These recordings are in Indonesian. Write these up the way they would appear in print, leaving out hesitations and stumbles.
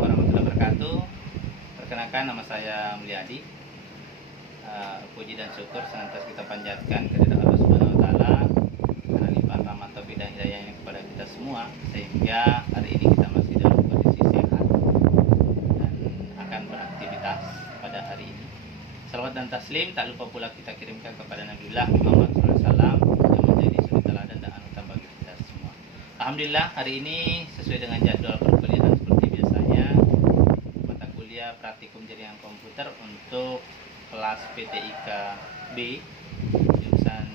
warahmatullahi wabarakatuh. Perkenalkan, nama saya Mulyadi. Puji dan syukur senantiasa kita panjatkan kehadirat Allah Subhanahu wa taala karena limpahan rahmat taufik dan hidayahnya kepada kita semua, sehingga hari ini kita masih dalam kondisi sehat dan akan beraktivitas pada hari ini. Salawat dan taslim tak lupa pula kita kirimkan kepada Nabiullah Muhammad SAW yang menjadi suri teladan dan anutan bagi kita semua. Alhamdulillah, hari ini sesuai dengan jadwal perkuliahan seperti biasanya, mata kuliah praktikum jaringan komputer untuk kelas PTIK B jurusan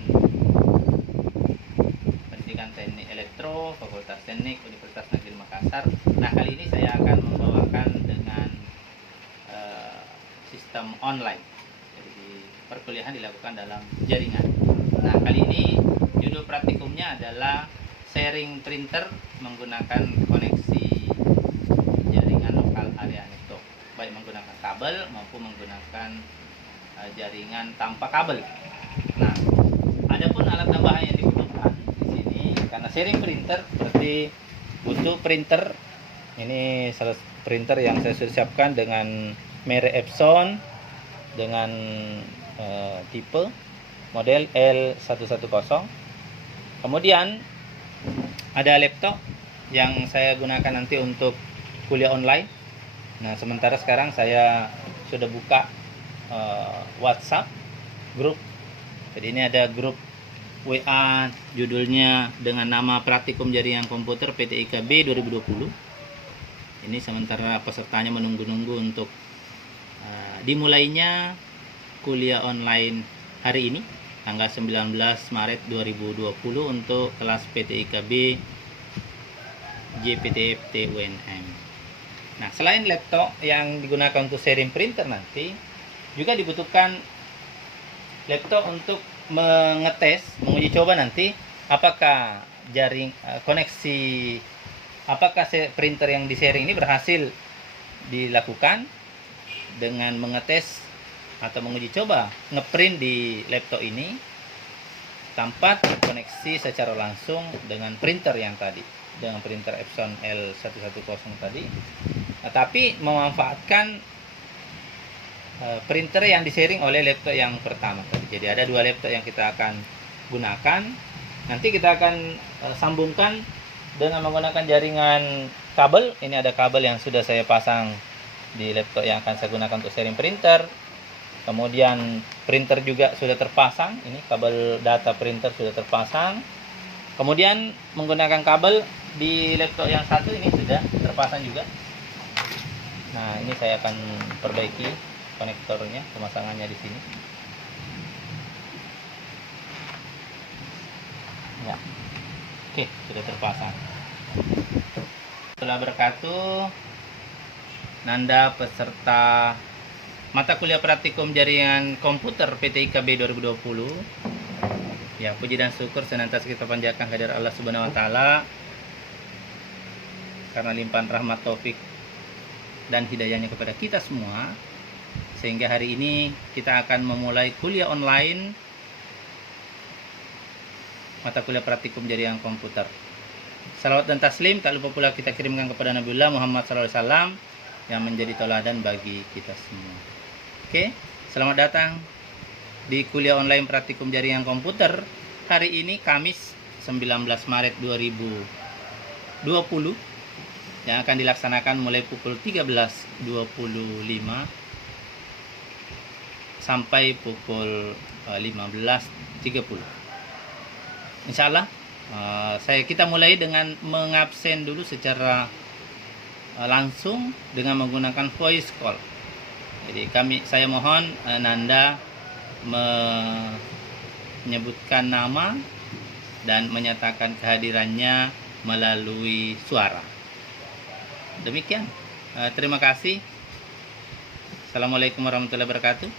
Pendidikan Teknik Elektro, Fakultas Teknik Universitas Negeri Makassar. Nah, kali ini saya akan membawakan dengan sistem online. Jadi perkuliahan dilakukan dalam jaringan. Nah, kali ini judul praktikumnya adalah sharing printer menggunakan koneksi jaringan lokal area network, baik menggunakan kabel maupun menggunakan jaringan tanpa kabel. Nah, adapun alat tambahan yang dibutuhkan di sini karena sharing printer berarti butuh printer. Ini salah printer yang saya sudah siapkan dengan merek Epson dengan tipe model L110. Kemudian ada laptop yang saya gunakan nanti untuk kuliah online. Nah, sementara sekarang saya sudah buka WhatsApp grup. Jadi ini ada grup WA judulnya dengan nama Praktikum Jaringan Komputer PTIK B 2020. Ini sementara pesertanya menunggu-nunggu untuk dimulainya kuliah online hari ini tanggal 19 Maret 2020 untuk kelas PTIK B JPTFT UNM. Nah, selain laptop yang digunakan untuk sharing printer, nanti juga dibutuhkan laptop untuk menguji coba nanti apakah koneksi, apakah printer yang di sharing ini berhasil dilakukan dengan mengetes atau menguji coba ngeprint di laptop ini tanpa terkoneksi secara langsung dengan printer yang tadi, dengan printer Epson L110 tadi, tapi memanfaatkan printer yang di-sharing oleh laptop yang pertama tadi. Jadi ada dua laptop yang kita akan gunakan. Nanti kita akan sambungkan dengan menggunakan jaringan kabel. Ini ada kabel yang sudah saya pasang di laptop yang akan saya gunakan untuk sharing printer. Kemudian printer juga sudah terpasang. Ini kabel data printer sudah terpasang. Kemudian menggunakan kabel di laptop yang satu ini sudah terpasang juga. Nah, ini saya akan perbaiki konektornya, pemasangannya di sini. Ya. Oke, sudah terpasang. Setelah berkatu, Nanda peserta mata kuliah praktikum jaringan komputer PTIK B 2020. Ya, puji dan syukur senantiasa kita panjatkan kehadirat Allah Subhanahu wa taala karena limpahan rahmat taufik dan hidayahnya kepada kita semua, sehingga hari ini kita akan memulai kuliah online mata kuliah praktikum jaringan komputer. Salawat dan taslim tak lupa pula kita kirimkan kepada Nabiullah Muhammad SAW yang menjadi teladan bagi kita semua. Oke, selamat datang di kuliah online praktikum jaringan komputer hari ini Kamis 19 Maret 2020 yang akan dilaksanakan mulai pukul 13.25 sampai pukul 15.30. Insyaallah kita mulai dengan mengabsen dulu secara langsung dengan menggunakan voice call. Jadi saya mohon Nanda menyebutkan nama dan menyatakan kehadirannya melalui suara. Demikian. Terima kasih. Assalamualaikum warahmatullahi wabarakatuh.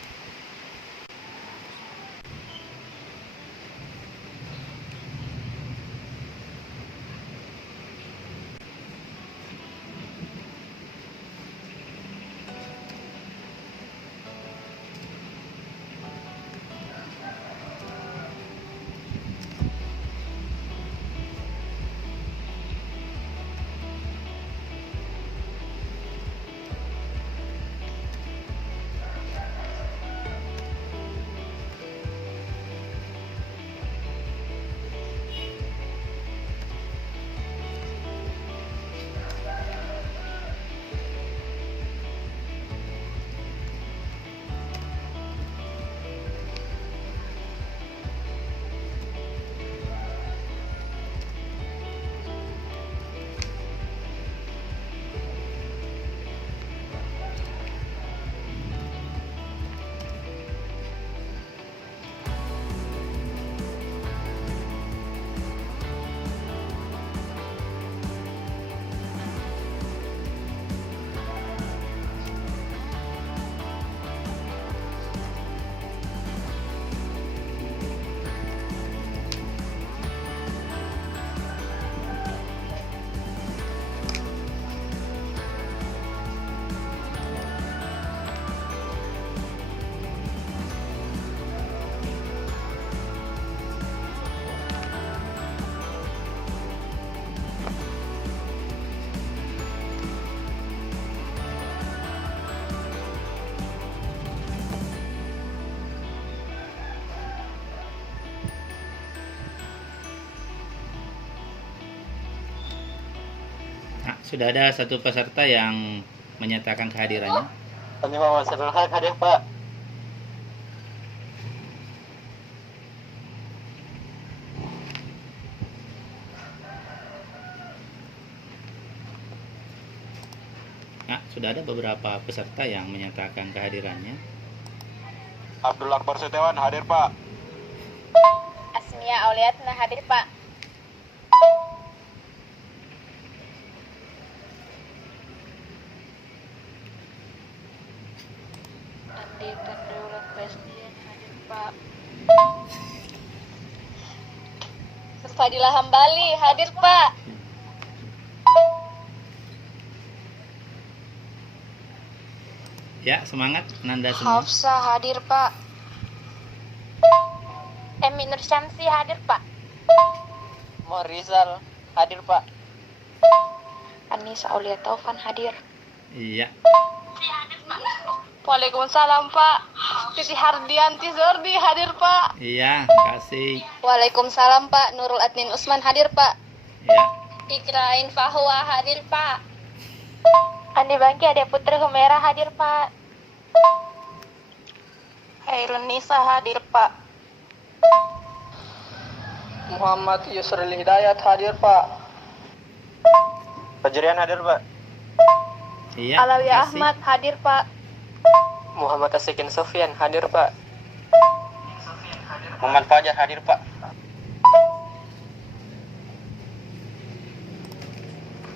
sudah ada satu peserta yang menyatakan kehadirannya. Andi Muhammad Saiful Haq hadir Pak. Nah, sudah ada beberapa peserta yang menyatakan kehadirannya. Abdul Akbar Setiawan hadir Pak. Asmia Auliatna hadir Pak. Andi Tandaulan Bastian hadir Pak. Fadilah Hambali hadir Pak. Ya, semangat Nanda semua. Hafsa hadir Pak. Emi Nursyamsi hadir Pak. Morizal hadir Pak. Anissa Aulia Taufan hadir. Iya. Waalaikumsalam Pak. Siti Hardianti Zordi hadir Pak. Iya, kasih. Waalaikumsalam Pak. Nurul Adnin Usman hadir Pak. Ya. Ikrain Fahwa hadir Pak. Andi Bangki Ade Putri Humera hadir Pak. Hairun Nisa hadir Pak. Muhammad Yusril Hidayat hadir Pak. Fajrian hadir Pak. Iya. Alawiyah kasih. Ahmad hadir Pak. Muhammad Asikin Sofyan hadir Pak. Muhammad Fajar hadir Pak.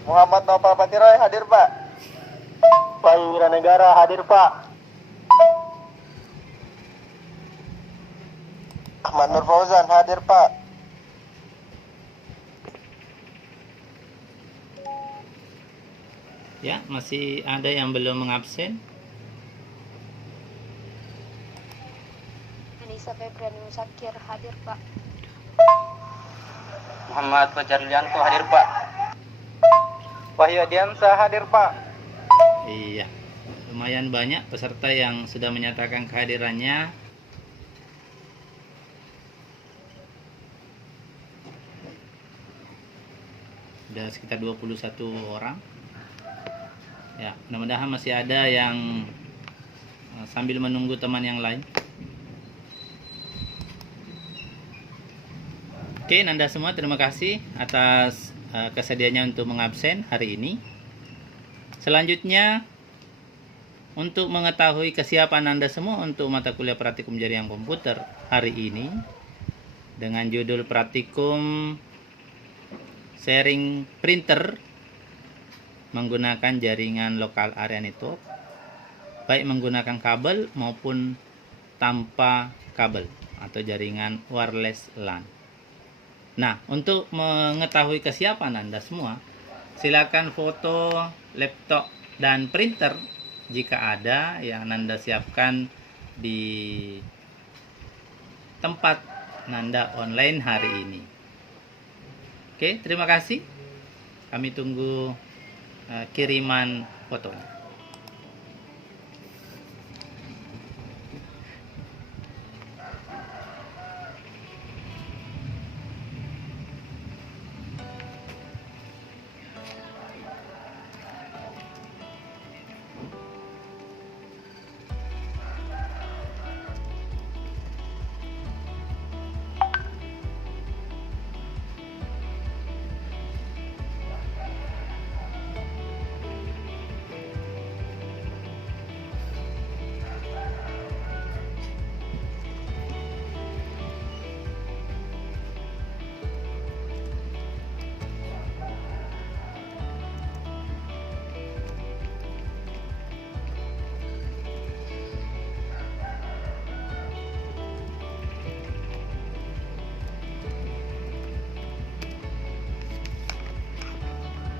Muhammad Nopal Patirai hadir Pak. Bayu Wiranegara hadir Pak. Ahmad Nur Fauzan hadir Pak. Ya, masih ada yang belum mengabsen. Anissa Febriani Musakir hadir Pak. Muhammad Fajar Lianto hadir Pak. Wahyu Diansa hadir Pak. Iya. Lumayan banyak peserta yang sudah menyatakan kehadirannya. Sudah sekitar 21 orang. Ya, mudah-mudahan masih ada yang sambil menunggu teman yang lain. Oke, Nanda semua terima kasih atas kesediaannya untuk mengabsen hari ini. Selanjutnya, untuk mengetahui kesiapan Anda semua untuk mata kuliah praktikum jaringan komputer hari ini dengan judul praktikum sharing printer menggunakan jaringan local area network, baik menggunakan kabel maupun tanpa kabel atau jaringan wireless LAN. Nah, untuk mengetahui kesiapan Anda semua, silakan foto laptop dan printer jika ada yang Nanda siapkan di tempat Nanda online hari ini. Oke, terima kasih. Kami tunggu kiriman fotonya.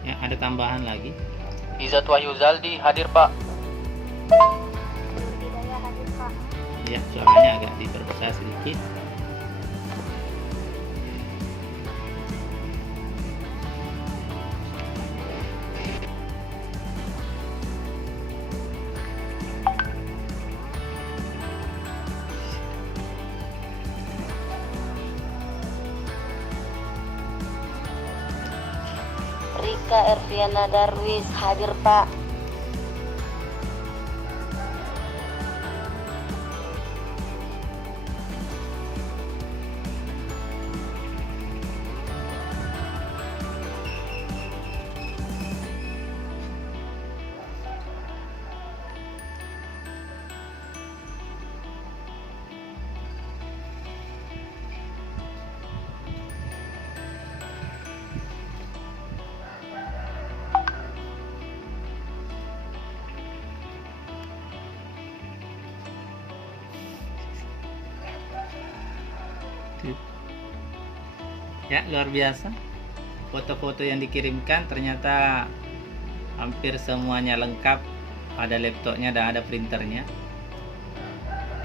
Ya, ada tambahan lagi. Izat Wahyu Zaldi hadir Pak. Hidayah hadir Pak. Ya, suaranya agak diperbesar sedikit. Eka Erviana Darwis hadir Pak. Ya, luar biasa. Foto-foto yang dikirimkan ternyata hampir semuanya lengkap. Ada laptopnya dan ada printernya.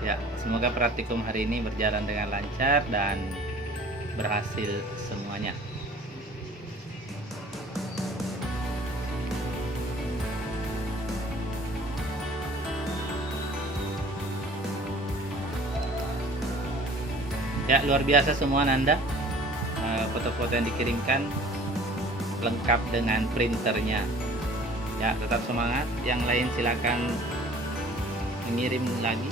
Ya, semoga praktikum hari ini berjalan dengan lancar dan berhasil semuanya. Ya, luar biasa semua Nanda. Foto-foto yang dikirimkan lengkap dengan printernya. Ya, tetap semangat. Yang lain silakan mengirim lagi.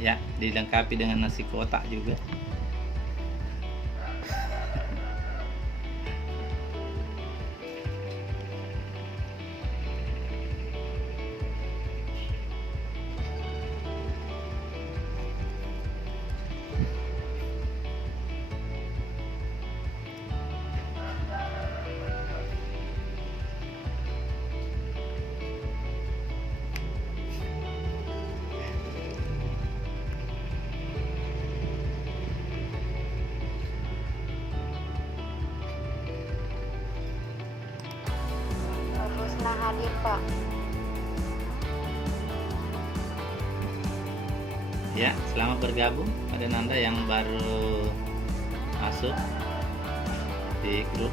Ya, dilengkapi dengan nasi kotak juga. Rusna hadir Pak. Ya, selamat bergabung pada Nanda yang baru masuk di grup.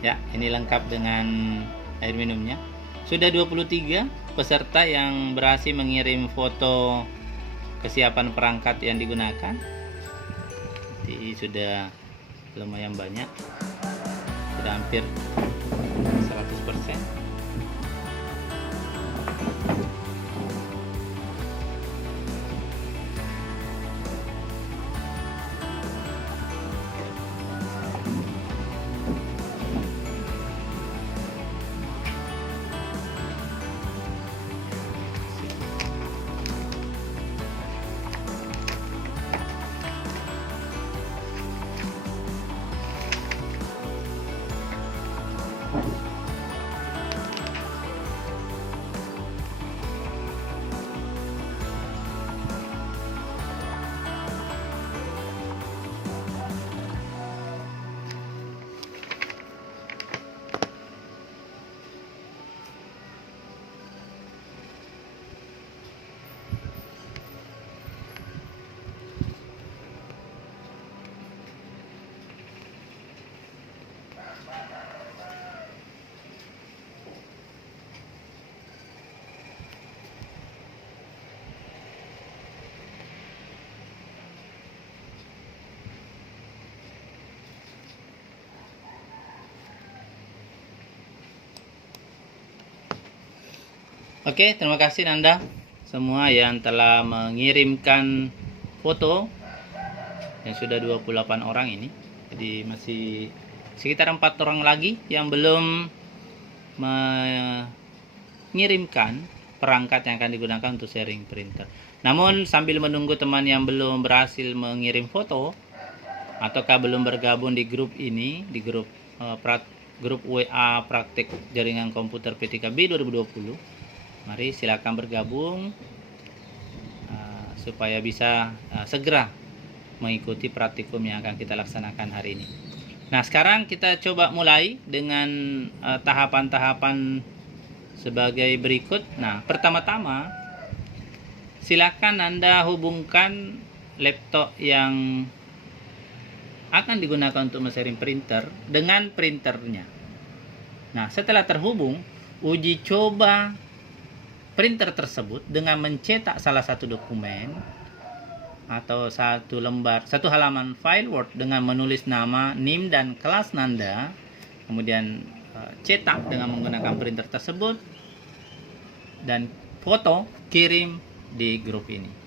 Ya, ini lengkap dengan air minumnya. Sudah 23 peserta yang berhasil mengirim foto kesiapan perangkat yang digunakan. Jadi sudah lumayan banyak. Sudah hampir 100%. Oke, terima kasih Nanda semua yang telah mengirimkan foto, yang sudah 28 orang ini. Jadi masih sekitar 4 orang lagi yang belum mengirimkan perangkat yang akan digunakan untuk sharing printer. Namun sambil menunggu teman yang belum berhasil mengirim foto ataukah belum bergabung di grup ini, di grup grup WA praktik jaringan komputer P3B 2020, mari silakan bergabung supaya bisa segera mengikuti praktikum yang akan kita laksanakan hari ini. Nah, sekarang kita coba mulai dengan tahapan-tahapan sebagai berikut. Nah, pertama-tama silakan Anda hubungkan laptop yang akan digunakan untuk men-sharing printer dengan printernya. Nah, setelah terhubung, uji coba printer tersebut dengan mencetak salah satu dokumen atau satu halaman file Word dengan menulis nama, NIM, dan kelas Nanda, kemudian cetak dengan menggunakan printer tersebut, dan foto kirim di grup ini.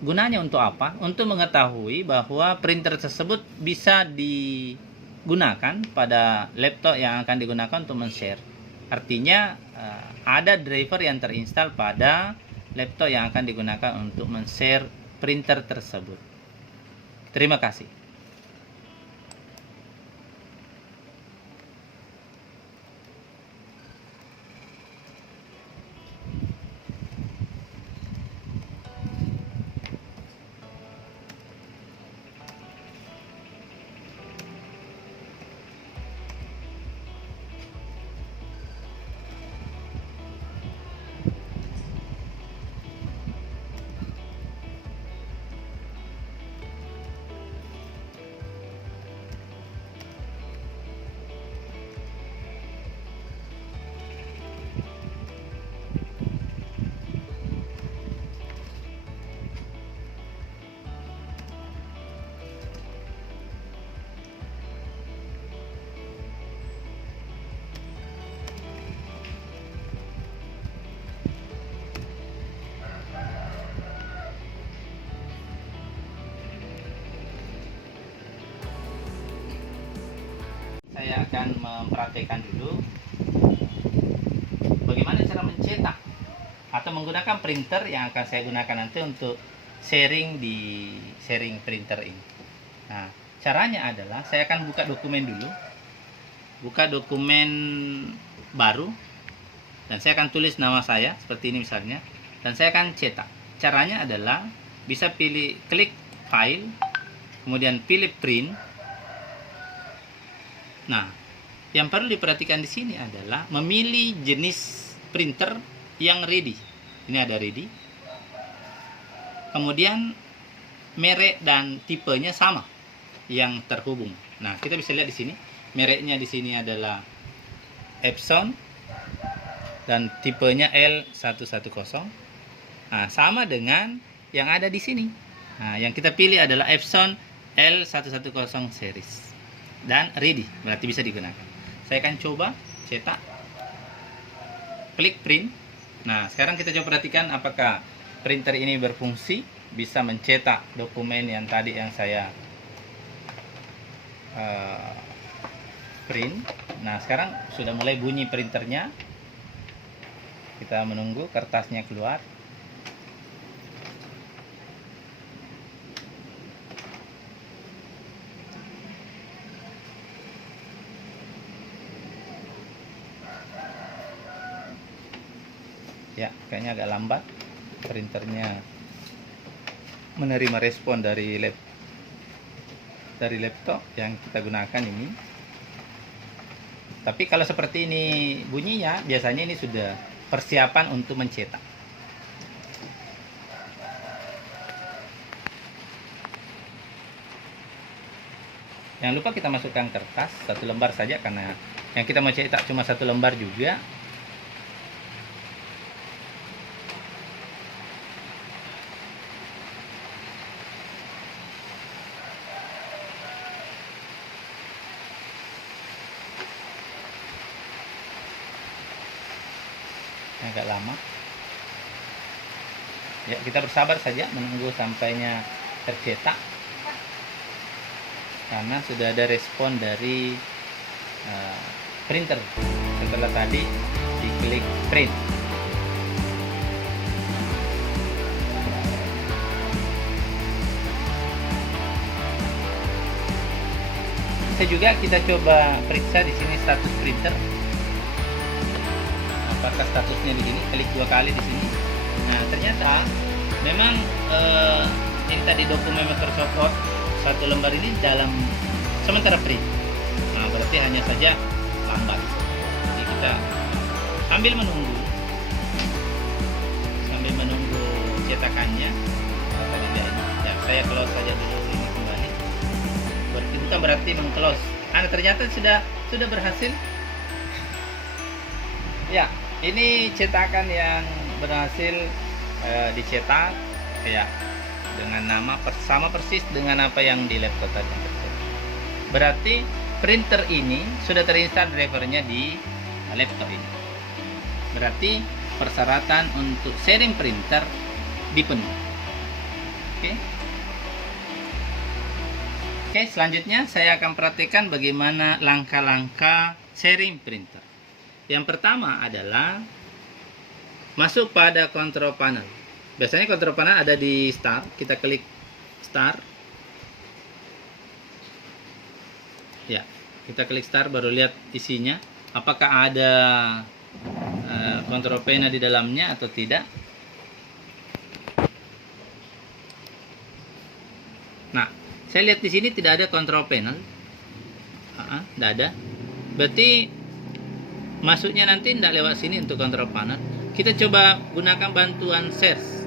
Gunanya untuk apa? Untuk mengetahui bahwa printer tersebut bisa digunakan pada laptop yang akan digunakan untuk men-share. Artinya ada driver yang terinstall pada laptop yang akan digunakan untuk men-share printer tersebut. Terima kasih. Saya akan mempraktekkan dulu bagaimana cara mencetak atau menggunakan printer yang akan saya gunakan nanti untuk sharing di sharing printer ini. Nah, caranya adalah saya akan buka dokumen dulu, buka dokumen baru, dan saya akan tulis nama saya seperti ini misalnya, dan saya akan cetak. Caranya adalah bisa klik file, kemudian pilih print. Nah, yang perlu diperhatikan di sini adalah memilih jenis printer yang ready. Ini ada ready. Kemudian merek dan tipenya sama yang terhubung. Nah, kita bisa lihat di sini. Mereknya di sini adalah Epson dan tipenya L110. Nah, sama dengan yang ada di sini. Nah, yang kita pilih adalah Epson L110 series. Dan ready, berarti bisa digunakan. Saya akan coba cetak, klik print. Nah, sekarang kita coba perhatikan apakah printer ini berfungsi, bisa mencetak dokumen yang tadi yang saya print. Nah, sekarang sudah mulai bunyi printernya. Kita menunggu kertasnya keluar. Ya, kayaknya agak lambat printernya menerima respon dari laptop yang kita gunakan ini. Tapi kalau seperti ini bunyinya, biasanya ini sudah persiapan untuk mencetak. Jangan lupa kita masukkan kertas 1 lembar saja, karena yang kita mau cetak cuma 1 lembar juga. Yang agak lama. Ya, kita bersabar saja menunggu sampainya tercetak. Karena sudah ada respon dari printer setelah tadi diklik print. Bisa juga kita coba periksa di sini status printer. Apakah statusnya di sini? Klik 2 kali di sini. Nah, ternyata memang ini tadi dokumen Microsoft Word 1 lembar ini dalam sementara print. Nah, berarti hanya saja lambat. Jadi kita sambil menunggu cetakannya. Tadi dia ini. Ya, saya close saja dulu ini kembali. Bukan berarti meng-close. Ternyata sudah berhasil. Ya, ini cetakan yang berhasil dicetak ya dengan nama sama persis dengan apa yang di laptop tadi. Berarti printer ini sudah terinstall drivernya di laptop ini. Berarti persyaratan untuk sharing printer dipenuhi. Oke, selanjutnya saya akan perhatikan bagaimana langkah-langkah sharing printer. Yang pertama adalah masuk pada control panel. Biasanya control panel ada di start. Kita klik start. Ya, kita klik start baru lihat isinya. Apakah ada control panel di dalamnya atau tidak. Nah, saya lihat di sini tidak ada control panel. Tidak ada. Berarti masuknya nanti tidak lewat sini untuk control panel. Kita coba gunakan bantuan search.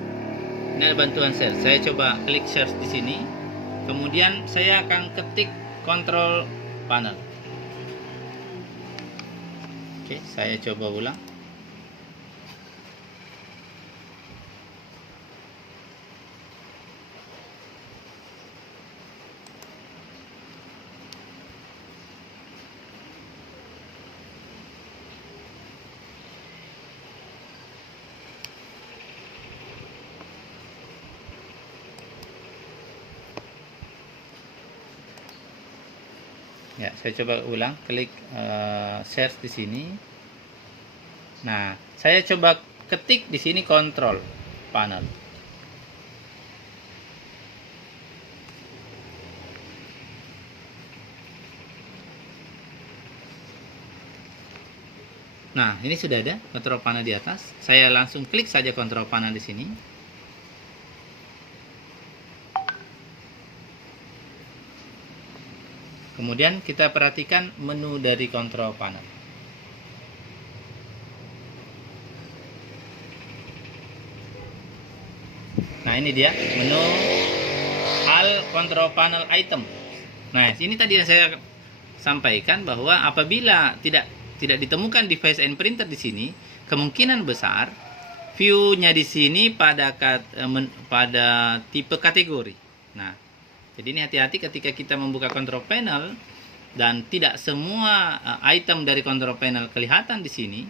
Ini ada bantuan search. Saya coba klik search di sini. Kemudian saya akan ketik control panel. Oke, saya coba ulang. Ya, saya coba ulang, klik search di sini. Nah, saya coba ketik di sini control panel. Nah, ini sudah ada control panel di atas. Saya langsung klik saja control panel di sini. Kemudian kita perhatikan menu dari control panel. Nah, ini dia menu all control panel item. Nah, ini tadi yang saya sampaikan bahwa apabila tidak ditemukan device and printer di sini, kemungkinan besar view-nya di sini pada tipe kategori. Nah, jadi ini hati-hati ketika kita membuka control panel dan tidak semua item dari control panel kelihatan di sini,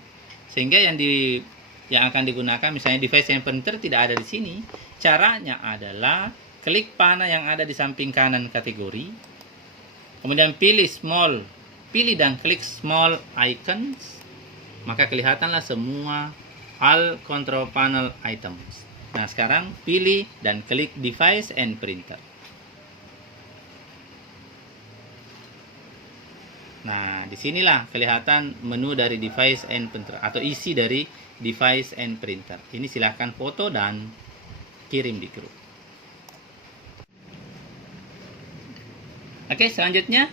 sehingga yang akan digunakan misalnya device and printer tidak ada di sini. Caranya adalah klik panah yang ada di samping kanan kategori, kemudian pilih dan klik small icons, maka kelihatanlah semua all control panel items. Nah, sekarang pilih dan klik device and printer. Nah, disinilah kelihatan menu dari device and printer atau isi dari device and printer. Ini silahkan foto dan kirim di grup. Oke, selanjutnya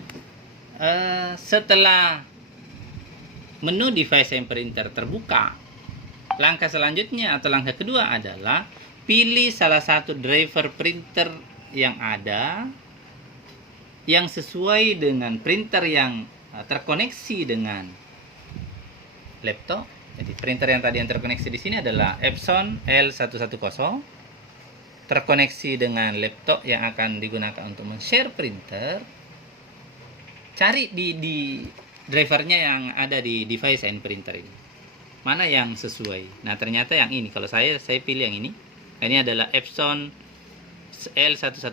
setelah menu device and printer terbuka, langkah selanjutnya atau langkah kedua adalah pilih salah satu driver printer yang ada yang sesuai dengan printer yang terkoneksi dengan laptop. Jadi printer yang tadi yang terkoneksi di sini adalah Epson L110, terkoneksi dengan laptop yang akan digunakan untuk men-share printer. Cari di drivernya yang ada di device and printer ini. mana yang sesuai. Nah, ternyata yang ini. Kalau saya pilih yang ini. Ini adalah Epson L110.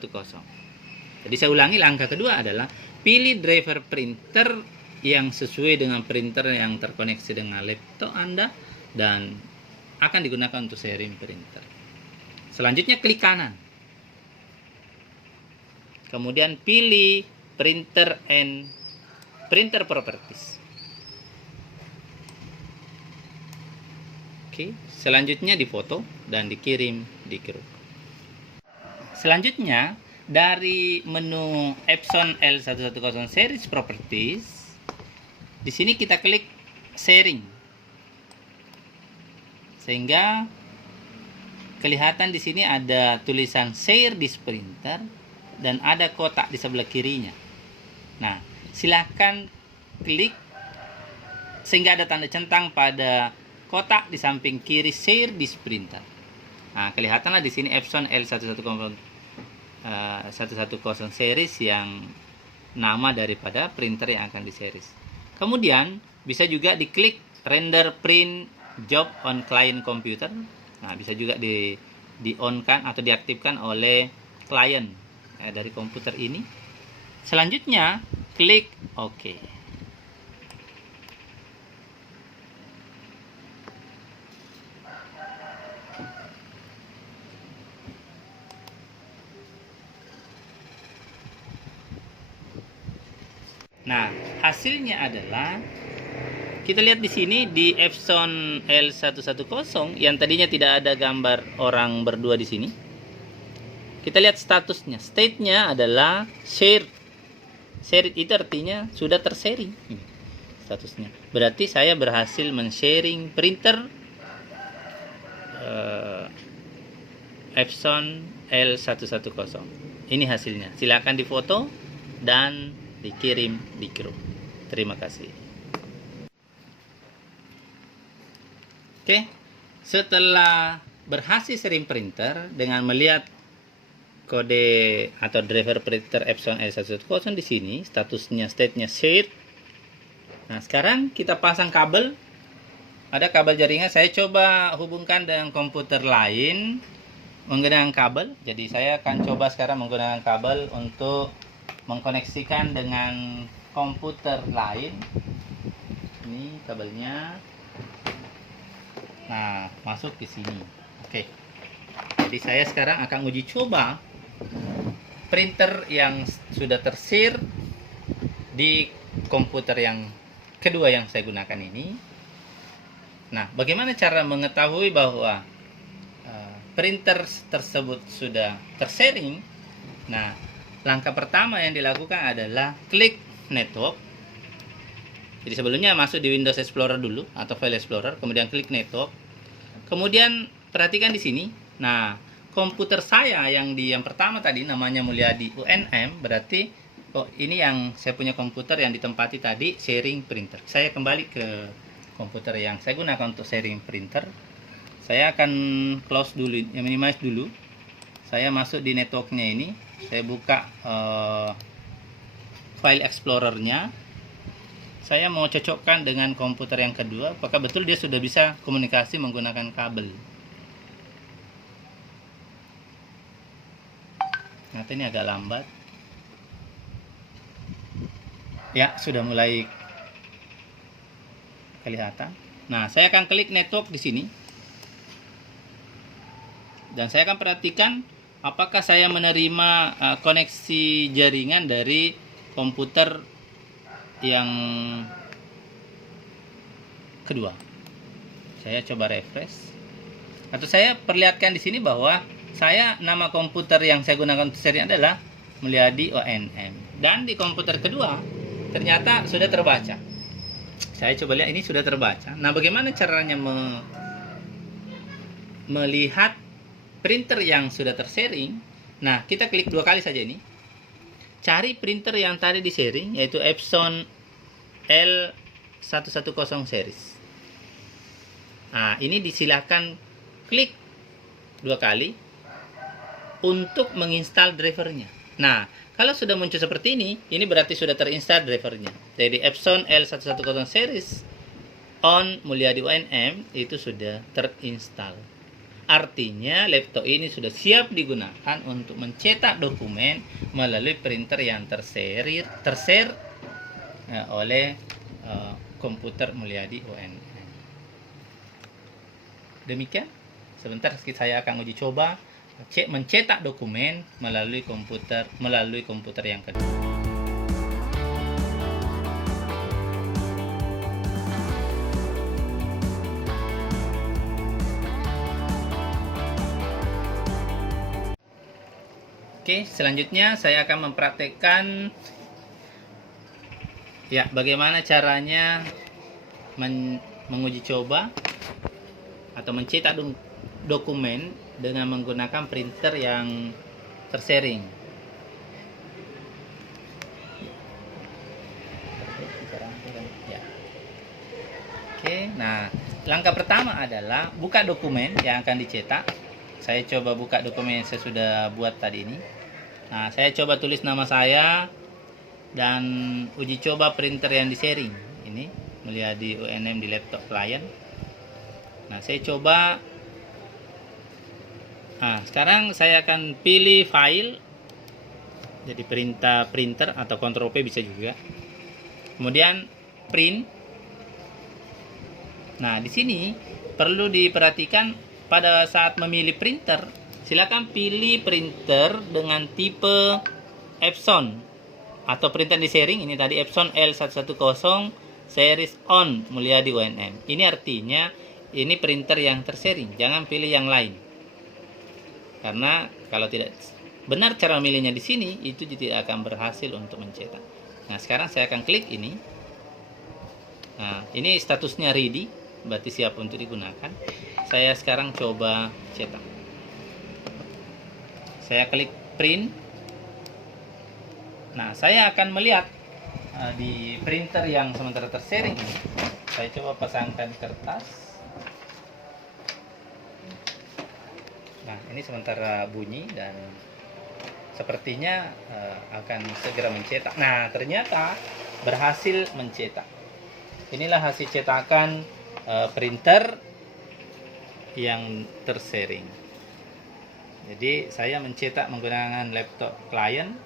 Jadi saya ulangi, langkah kedua adalah pilih driver printer yang sesuai dengan printer yang terkoneksi dengan laptop Anda dan akan digunakan untuk sharing printer. Selanjutnya klik kanan. Kemudian pilih printer and printer properties. Oke, selanjutnya difoto dan dikirim di grup. Selanjutnya dari menu Epson L110 series properties, di sini kita klik sharing. Sehingga kelihatan di sini ada tulisan share this printer dan ada kotak di sebelah kirinya. Nah, silakan klik sehingga ada tanda centang pada kotak di samping kiri share this printer. Nah, kelihatanlah di sini Epson L110 series yang nama daripada printer yang akan di-series. Kemudian bisa juga diklik render print job on client computer. Nah, bisa juga di-on-kan atau diaktifkan oleh klien dari komputer ini. Selanjutnya klik OK. Nah, hasilnya adalah kita lihat di sini di Epson L110 yang tadinya tidak ada gambar orang berdua di sini. Kita lihat statusnya. State-nya adalah shared. Shared itu artinya sudah tersharing. Statusnya. Berarti saya berhasil men-sharing printer Epson L110. Ini hasilnya. Silakan difoto dan dikirim di grup. Terima kasih. Oke, setelah berhasil sharing printer dengan melihat kode atau driver printer Epson L110 di sini, statusnya state-nya shared. Nah, sekarang kita pasang kabel. Ada kabel jaringan, saya coba hubungkan dengan komputer lain menggunakan kabel. Jadi saya akan coba sekarang menggunakan kabel untuk mengkoneksikan dengan komputer lain. Ini kabelnya. Nah, masuk ke sini. Oke. Jadi saya sekarang akan uji coba printer yang sudah tershare di komputer yang kedua yang saya gunakan ini. Nah, bagaimana cara mengetahui bahwa printer tersebut sudah tersharing? Nah, langkah pertama yang dilakukan adalah klik network. Jadi sebelumnya masuk di Windows Explorer dulu atau File Explorer, kemudian klik network. Kemudian perhatikan di sini. Nah, komputer saya yang pertama tadi namanya Mulyadi UNM, berarti ini yang saya punya komputer yang ditempati tadi sharing printer. Saya kembali ke komputer yang saya gunakan untuk sharing printer. Saya akan close dulu, minimize dulu. Saya masuk di networknya ini. Saya buka file explorernya. Saya mau cocokkan dengan komputer yang kedua. Apakah betul dia sudah bisa komunikasi menggunakan kabel? Nah, ini agak lambat. Ya, sudah mulai kelihatan. Nah, saya akan klik network di sini. Dan saya akan perhatikan apakah saya menerima koneksi jaringan dari komputer yang kedua. Saya coba refresh. Atau saya perlihatkan di sini bahwa nama komputer yang saya gunakan untuk sharing adalah Mulyadi ONM. Dan di komputer kedua ternyata sudah terbaca. Saya coba lihat, ini sudah terbaca. Nah, bagaimana caranya melihat printer yang sudah tersharing? Nah, kita klik dua kali saja ini. Cari printer yang tadi di sharing, yaitu Epson L110 series. Nah, ini disilakan klik dua kali untuk menginstal drivernya. Nah, kalau sudah muncul seperti ini berarti sudah terinstall drivernya. Jadi Epson L110 series on Mulyadi UNM itu sudah terinstall. Artinya laptop ini sudah siap digunakan untuk mencetak dokumen melalui printer yang tershare oleh komputer Mulyadi UNM. Demikian, sebentar saya akan uji coba mencetak dokumen melalui komputer yang kedua. Oke, selanjutnya saya akan mempraktekkan bagaimana caranya menguji coba atau mencetak dokumen dengan menggunakan printer yang tersharing. Oke, nah langkah pertama adalah buka dokumen yang akan dicetak. Saya coba buka dokumen yang saya sudah buat tadi ini. Nah, saya coba tulis nama saya dan uji coba printer yang di-sharing. Ini Mulyadi UNM di laptop klien. Nah, saya coba. Nah, sekarang saya akan pilih file. Jadi printer atau Ctrl P bisa juga. Kemudian print. Nah, di sini perlu diperhatikan pada saat memilih printer, silakan pilih printer dengan tipe Epson atau printer di sharing. Ini tadi Epson L110 series on Mulyadi UNM. Ini artinya ini printer yang tersharing, jangan pilih yang lain. Karena kalau tidak benar cara memilihnya di sini, itu tidak akan berhasil untuk mencetak. Nah, sekarang saya akan klik ini. Nah, ini statusnya ready, berarti siap untuk digunakan. Saya sekarang coba cetak. Saya klik print. Nah, saya akan melihat di printer yang sementara tersharing ini. Saya coba pasangkan kertas. Nah, ini sementara bunyi dan sepertinya akan segera mencetak. Nah, ternyata berhasil mencetak. Inilah hasil cetakan printer yang tersharing. Jadi saya mencetak menggunakan laptop klien.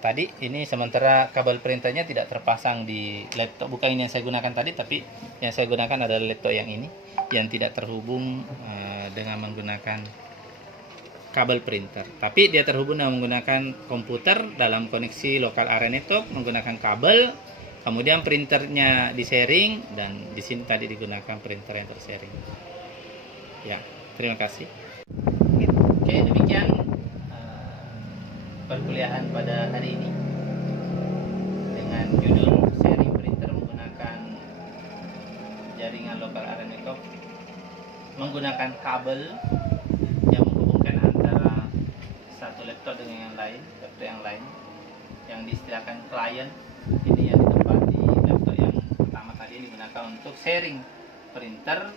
Tadi ini sementara kabel printernya tidak terpasang di laptop, bukan ini yang saya gunakan tadi, tapi yang saya gunakan adalah laptop yang ini yang tidak terhubung dengan menggunakan kabel printer. Tapi dia terhubung dengan menggunakan komputer dalam koneksi lokal area network menggunakan kabel. Kemudian printernya di-sharing dan di sini tadi digunakan printer yang tersharing. Ya, terima kasih. Oke, demikian perkuliahan pada hari ini dengan judul sharing printer menggunakan jaringan lokal area network menggunakan kabel yang menghubungkan antara satu laptop dengan laptop yang lain yang diistilahkan klien. Ini yang ditempati laptop yang pertama tadi digunakan untuk sharing printer,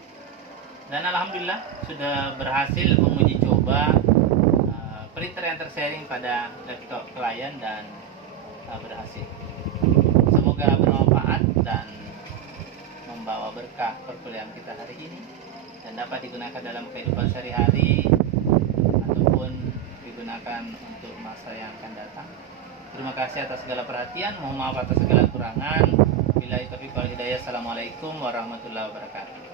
dan alhamdulillah sudah berhasil menguji coba printer yang tersharing pada laptop klien dan berhasil. Semoga bermanfaat dan membawa berkah perkuliahan kita hari ini dan dapat digunakan dalam kehidupan sehari-hari ataupun digunakan untuk masa yang akan datang. Terima kasih atas segala perhatian, mohon maaf atas segala kekurangan. Billahi taufiq wal hidayah. Assalamualaikum warahmatullahi wabarakatuh.